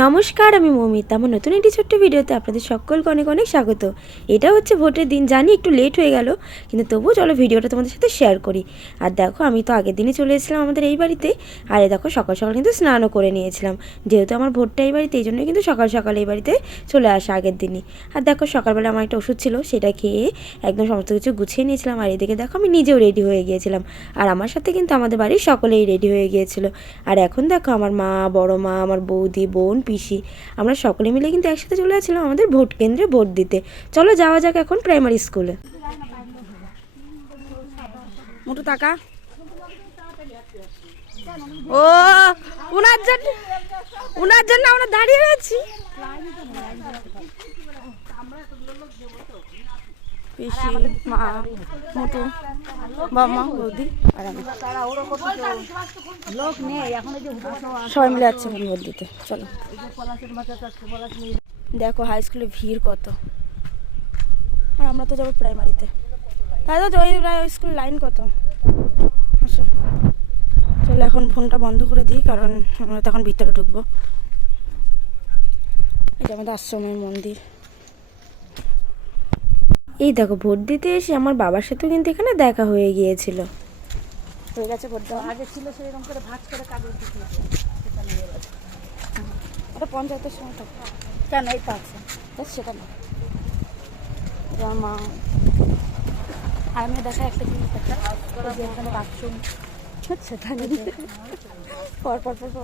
নমস্কার, আমি মৌমিতা। আমার নতুন একটি ছোট্ট ভিডিওতে আপনাদের সকলকে অনেক অনেক স্বাগত। এটা হচ্ছে ভোটের দিন, জানি একটু লেট হয়ে গেল, কিন্তু তবুও চলো ভিডিওটা তোমাদের সাথে শেয়ার করি। আর দেখো, আমি তো আগের দিনই চলে এসেছিলাম আমাদের এই বাড়িতে। আর দেখো, সকাল সকাল কিন্তু স্নানও করে নিয়েছিলাম, যেহেতু আমার ভোটটা এই বাড়িতে, এই জন্যই কিন্তু সকাল সকাল এই বাড়িতে চলে আসা আগের দিনই। আর দেখো, সকালবেলা আমার একটা ওষুধ ছিল, সেটা খেয়ে একদম সমস্ত কিছু গুছিয়ে নিয়েছিলাম। আর এদিকে দেখো, আমি নিজেও রেডি হয়ে গিয়েছিলাম, আর আমার সাথে কিন্তু আমাদের বাড়ির সকলেই রেডি হয়ে গিয়েছিল। আর এখন দেখো, আমার মা, বড় মা, আমার বৌদি, বোন, পিসি, আমরা সকলে মিলে কিন্তু একসাথে চলে আসছিলাম আমাদের ভোট কেন্দ্রে ভোট দিতে। চলো যাওয়া যাক এখন প্রাইমারি স্কুলে। মোটু টাকা ও উনার জন্য আমরা দাঁড়িয়ে রয়েছি। পিসি, মা, মোটু, বাবা, বৌদি আর আমি সবাই মিলে যাচ্ছে ভোট দিতে। চলো দেখো হাই স্কুলে ভিড় কত, আর আমরা তো যাবো প্রাইমারিতে। তাহলে তো ওই স্কুল লাইন কত। আচ্ছা চলো, এখন ফোনটা বন্ধ করে দিই, কারণ আমরা তখন ভিতরে ঢুকবো। এটা আমাদের আশ্রমের মন্দির। এই দেখো, ভোট দিতে এসে আমার বাবার সাথেও কিন্তু এখানে দেখা হয়ে গিয়েছিল। হয়ে গেছে ভোট দেওয়া। আগে ছিল সেরকম করে ভাঁজ করে কাগজ দিতে, ওটা পঞ্চায়েতের সময় তো কেন এই তো আছে, সেটা না। মা আর আমি দেখা একটা জিনিস দেখা, এখানে বাথরুম সেখানে পর পর পর পর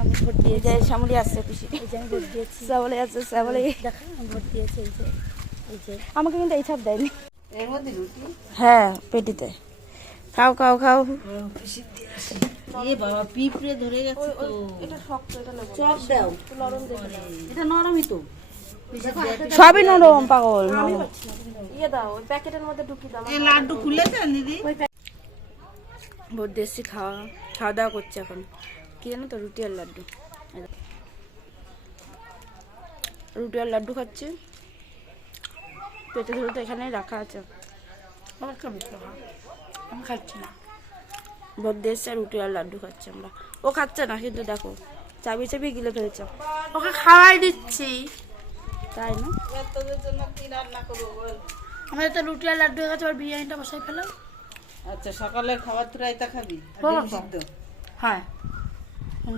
আমি ভোট দিয়ে যাই। শ্যামলি আসছে, পিসি আমি ভোট দিয়েছি, শ্যামলি আসছে, শ্যামলি দেখা আমি ভোট দিয়েছি। এই যে আমাকে কিন্তু এই ছাপ দেয়নি, এর মধ্যে রুটি, হ্যাঁ পেটিতে। খাও খাও খাও। বাবা পিঁপড়ে ধরে গেছে তো। এটা শক্ত, এটা লাগবে। চপ দাও, নরম দেখে দাও। এটা নরমই তো। সবই নরম, পাগল। ইয়ে দাও, ওই প্যাকেটের মধ্যে ঢুকি দাও। এই লাড্ডু খুলেছেন দিদি? ভোট দিয়েছি, খাওয়া দাওয়া করছে এখন। কি জানো তো, রুটি আর লাড্ডু। রুটি আর লাড্ডু খাচ্ছি, পেটে ধরে তো এখানে রাখা আছে। আমি খাচ্ছি না। ভোট দিয়েছে, রুটি আর লাড্ডু খাচ্ছি আমরা। ও খাচ্ছে না, কিন্তু দেখো চাবি চাবি গিলে ফেলেছে। ওকে খাওয়াই দিচ্ছি। তাই না? তোদের জন্য কি রান্না করবো বল? আমাদের তো রুটি আর লাড্ডু হয়ে গেছে, আবার বিরিয়ানিটা বসাই ফেলো। আচ্ছা, সকালের খাবার তো রাইতা খাবি? ডিম সিদ্ধ? হ্যাঁ,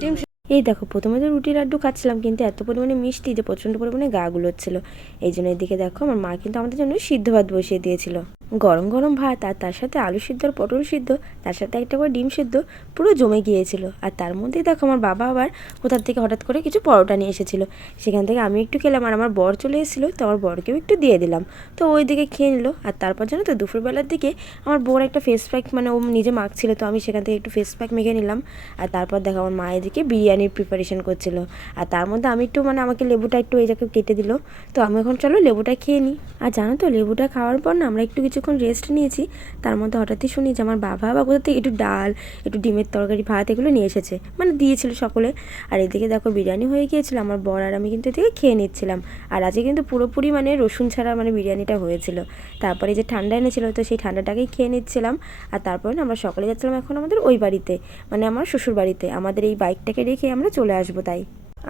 ডিম। এই দেখো, প্রথমে তো রুটি লাড্ডু খাচ্ছিলাম, কিন্তু এত পরিমাণে মিষ্টি যে প্রচণ্ড পরিমাণে গা গুলোচ্ছিল। এই জন্য এদিকে দেখো, আমার মা কিন্তু আমাদের জন্য সিদ্ধ ভাত বসিয়ে দিয়েছিল। গরম গরম ভাত, আর তার সাথে আলু সিদ্ধ আর পটল সিদ্ধ, তার সাথে একটা করে ডিম সিদ্ধ, পুরো জমে গিয়েছিল। আর তার মধ্যেই দেখো, আমার বাবা আবার কোথার থেকে হঠাৎ করে কিছু পরোটা নিয়ে এসেছিল। সেখান থেকে আমি একটু খেলাম, আর আমার বর চলে এসেছিলো, তো আমার বরকেও একটু দিয়ে দিলাম। তো ওই দিকে খেয়ে নিল। আর তারপর জানো তো, দুপুরবেলার দিকে আমার বোর একটা ফেস প্যাক, মানে ও নিজে মাখছিল, তো আমি সেখান থেকে একটু ফেস প্যাক মেখে নিলাম। আর তারপর দেখো, আমার মা এদিকে বিরিয়ানির প্রিপারেশন করছিল। আর তার মধ্যে আমি একটু, মানে আমাকে লেবুটা একটু এই জায়গায় কেটে দিল, তো আমি এখন চলো লেবুটা খেয়ে নিই। আর জানো তো, লেবুটা খাওয়ার পর না আমরা একটু কিছুক্ষণ রেস্ট নিয়েছি। তার মধ্যে হঠাৎই শুনি যে আমার বাবা বা কোথা থেকে একটু ডাল, একটু ডিমের তরকারি, ভাত এগুলো নিয়ে এসেছে, মানে দিয়েছিল সকলে। আর এদিকে দেখো, বিরিয়ানি হয়ে গিয়েছিল, আমার বর আর আমি কিন্তু এদিকে খেয়ে নিচ্ছিলাম। আর আজকে কিন্তু পুরোপুরি মানে রসুন ছাড়া মানে বিরিয়ানিটা হয়েছিল। তারপরে যে ঠান্ডা এনেছিল, তো সেই ঠান্ডাটাকেই খেয়ে নিচ্ছিলাম। আর তারপরে না আমরা সকলে যাচ্ছিলাম এখন আমাদের ওই বাড়িতে, মানে আমার শ্বশুর বাড়িতে। আমাদের এই বাইকটাকে রেখে আমরা চলে আসবো তাই।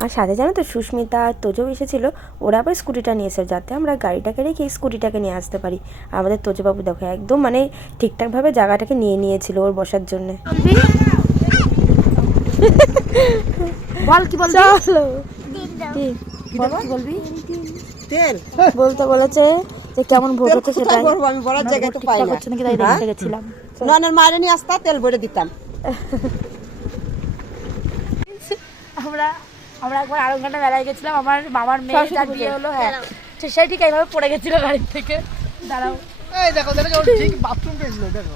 আর সাথে জানো তো, সুস্মিতা আর তোজো এসেছিলো, ওরা আবার স্কুটিটা নিয়ে এসে, যাতে আমরা গাড়িটাকে রেখে স্কুটিটাকে নিয়ে আসতে পারি। আর আমাদের তোজোবাবু দেখো একদম মানে ঠিকঠাকভাবে জায়গাটাকে নিয়ে নিয়েছিল ওর বসার জন্য। বল কি বল, চলো কি বলবি? তেল বলতে বলেছে যে কেমন ভোট হচ্ছে সেটাই। আমি বলার জায়গায় তো পাই না। নাকি তাই দেখতে গেছিলাম। ননের মারে নিয়ে আসতা, তেল ভরে দিতাম। আমরা একবার আরঙ্গাটা মেলায় গেছিলাম, আমার মামার মেয়ে যার বিয়ে হলো, হ্যাঁ সেই ঠিক এইভাবে পড়ে গেছিল গাড়ি থেকে। দাঁড়াও, এই দেখো দেখো, ঠিক বাথরুম পেয়েছিল, দেখো।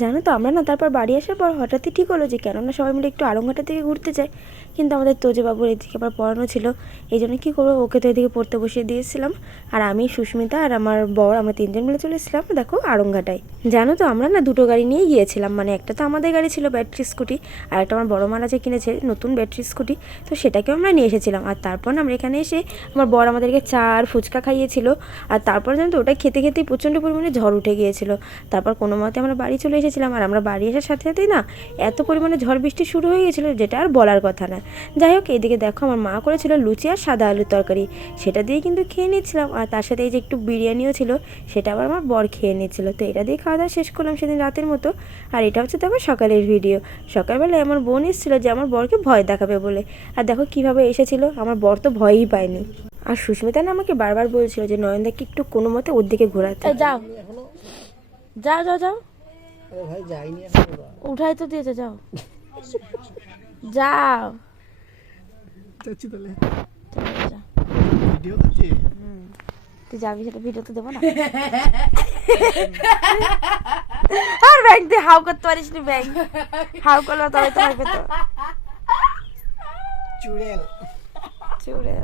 জানো তো, আমরা না তারপর বাড়ি আসার পর হঠাৎই ঠিক হলো যে কেননা সবাই মিলে একটু আরঙ্গাটা থেকে ঘুরতে যাই, কিন্তু আমাদের তোজবাবুর এদিকে আবার পড়ানো ছিল। এই জন্য কী করবো, ওকে তো এদিকে পড়তে বসিয়ে দিয়েছিলাম। আর আমি, সুস্মিতা আর আমার বর, আমরা তিনজন মিলে চলে এসেছিলাম দেখো আরঙ্গাটায়। জানো তো, আমরা না দুটো গাড়ি নিয়েই গিয়েছিলাম, মানে একটা তো আমাদের গাড়ি ছিল ব্যাটারি স্কুটি, আর একটা আমার বড় মা যে কিনেছে নতুন ব্যাটারি স্কুটি, তো সেটাকেও আমরা নিয়ে এসেছিলাম। আর তারপর আমরা এখানে এসে আমার বর আমাদেরকে চা আর ফুচকা খাইয়েছিল। আর তারপর জানো তো, ওটা খেতে খেতেই প্রচণ্ড পরিমাণে ঝড় উঠে গিয়েছিল। তারপর কোনো মতে আমরা বাড়ি চলে এসেছিলাম। আর আমরা বাড়ি আসার সাথে সাথেই না এত পরিমাণে ঝড় বৃষ্টি শুরু হয়ে গেছিলো যেটা আর বলার কথা না। যাই হোক, এইদিকে দেখো আমার মা করেছিল লুচি আর সাদা আলুর তরকারি, সেটা দিয়ে কিন্তু খেয়ে নিচ্ছিলাম। আর তার সাথে এই যে একটু বিরিয়ানিও ছিল, সেটা আবার আমার বর খেয়ে নিচ্ছিল। তো এটা দিয়ে খাওয়া দাওয়া শেষ করলাম সেদিন রাতের মতো। আর এটা হচ্ছে দেখো সকালের ভিডিও। সকালবেলায় আমার বোন এসেছিলো যে আমার বরকে ভয় দেখাবে বলে, আর দেখো কিভাবে এসেছিলো। আমার বর তো ভয়ই পায়নি। আর সুস্মিতা না আমাকে বারবার বলছিল যে নয়নদাকে একটু কোনো মতে ওর দিকে ঘোরাতে। যাও যাও যাও যাও, ভাই যাইনি এখন। উঠাই তো দিয়েছে, যাও যাও যাচ্ছি তাহলে। চলে যা। ভিডিও করছি। তুই যাবি, সেটা ভিডিও তো দেবো না। আর ব্যাংক দিয়ে হাউ করতে পারিস নি, ব্যাংক হাউ করলে তবে তো হবে তো চুড়েল। চুড়ে